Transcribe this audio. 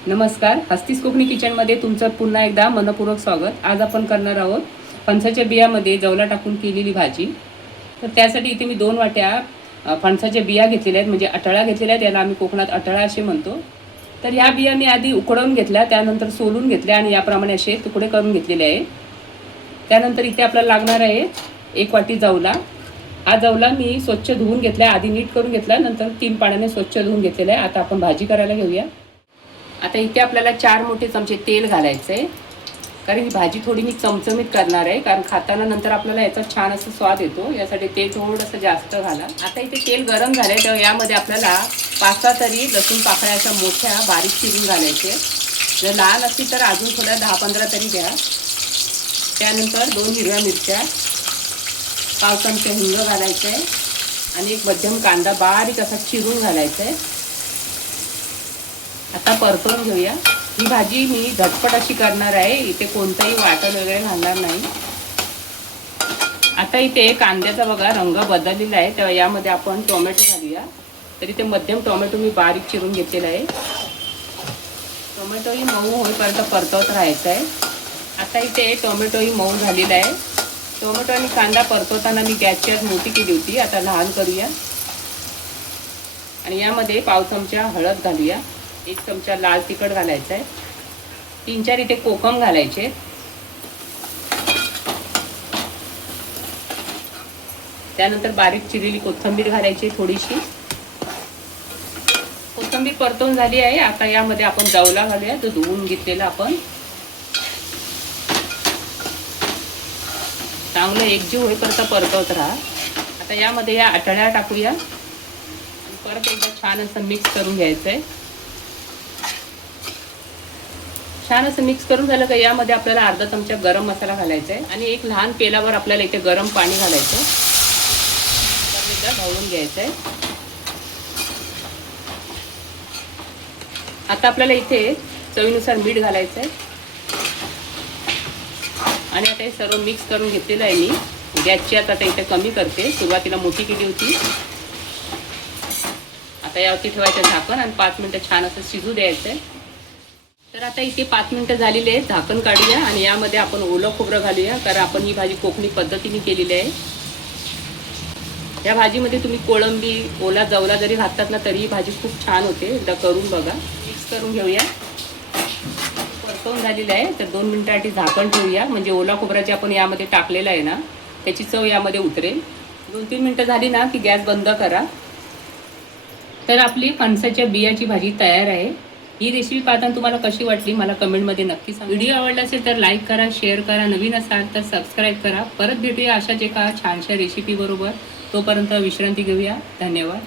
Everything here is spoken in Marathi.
नमस्कार, हस्तीस कोकणी किचनमध्ये तुमचं पुन्हा एकदा मनपूर्वक स्वागत। आज आपण करणार आहोत फणसाच्या बियामध्ये जवला टाकून केलेली भाजी। तर त्यासाठी इथे मी 2 वाट्या फणसाच्या बिया घेतलेल्या आहेत, म्हणजे अटळा घेतलेल्या आहेत। याला आम्ही कोकणात अटळा असे म्हणतो। तर ह्या बिया मी आधी उकडवून घेतल्या, त्यानंतर सोलून घेतल्या आणि याप्रमाणे असे तुकडे करून घेतलेले आहे। त्यानंतर इथे आपल्याला लागणार आहे 1 वाटी जवला। हा जवला मी स्वच्छ धुवून घेतला, आधी नीट करून घेतला, नंतर 3 पाण्याने स्वच्छ धुवून घेतलेला आहे। आता आपण भाजी करायला घेऊया। आता इथे आपल्याला 4 मोठे चमचे तेल घालायचं आहे, कारण ही भाजी थोडी मी चमचमीत करणार आहे, कारण खाताना नंतर आपल्याला याचा छान असा स्वाद येतो, यासाठी तेल थोडंसं जास्त घाला। आता इथे तेल गरम झाले तर यामध्ये आपल्याला 5-6 तरी लसूण पाकळ्या अशा मोठ्या बारीक चिरून घालायचे। जर लहान असतील तर अजून थोड्या 10-15 तरी द्या। त्यानंतर 2 हिरव्या मिरच्या, पाव चमचा हिंग घालायचं आहे आणि एक मध्यम कांदा बारीक असा चिरून घालायचा आहे। आता परतवून घेऊया। ही भाजी मी झटपट अशी करणार आहे, इथे कोणताही वाटण वगैरे घालणार नाही। आता इथे कांद्याचा बघा रंग बदललेला आहे, तेव्हा यामध्ये आपण टोमॅटो घालूया। तर इथे मध्यम टोमॅटो मी बारीक चिरून घेतलेला आहे। टोमॅटोही मऊ होईपर्यंत परतवत राहायचं आहे। आता इथे टोमॅटोही मऊ झालेला आहे। टोमॅटो आणि कांदा परतवताना मी गॅसची आग मोठी केली होती, आता लहान करूया आणि यामध्ये पाव चमचा हळद घालूया, 1 चमचा लाल तिखट घालायचा आहे, 3-4 इथे कोकम घालायचे, त्यानंतर बारीक चिरलेली कोथिंबीर घालायची थोडीशी। कोथिंबीर परतवून झाली आहे। आता यामध्ये आपण जवला घालूया, जो धुवून घेतलेला आपण। चांगलं एकजीव होईपर्यंत परतवत राहा। आता यामध्ये या अटळ्या टाकूया आणि परत एकदा छान असं मिक्स करून घ्यायचं आहे। छान असं मिक्स करून झालं का यामध्ये आपल्याला अर्धा चमचा गरम मसाला घालायचा आहे आणि एक लहान पेलावर आपल्याला इथे गरम पाणी घालायचं, एकदा ढवळून घ्यायचं आहे। आता आपल्याला इथे चवीनुसार मीठ घालायचं आहे आणि आता हे सर्व मिक्स करून घेतलेलं आहे मी। गॅसची आता इथे कमी करते, सुरुवातीला मोठी केली होती। आता यावरती ठेवायचं झाकण आणि 5 मिनिटं छान असं शिजू द्यायचं आहे। तर आता इथे 5 मिनिटं झालेली आहे, झाकण काढूया आणि यामध्ये आपण ओलं खोबरं घालूया, कारण आपण ही भाजी कोकणी पद्धतीने केलेली आहे। या भाजीमध्ये तुम्ही कोळंबी, ओला जवला जरी घातलात ना तरी ही भाजी खूप छान होते, एकदा करून बघा। मिक्स करून घेऊया। परतवून झालेलं आहे, तर 2 मिनिटांसाठी झाकण ठेवूया, म्हणजे ओला खोबरा जे आपण यामध्ये टाकलेला आहे ना त्याची चव यामध्ये उतरेल। 2-3 मिनिटं झाली ना की गॅस बंद करा। तर आपली फणसाच्या बियाची भाजी तयार आहे। ही रेसिपी पाहताना तुम्हाला कशी वाटली मला कमेंटमध्ये नक्की सांगा। व्हिडिओ आवडला असेल तर लाईक करा, शेअर करा, नवीन असाल तर सबस्क्राईब करा। परत भेटूया अशाच एका छानशा रेसिपी बरोबर। तोपर्यंत विश्रांती घेऊया। धन्यवाद।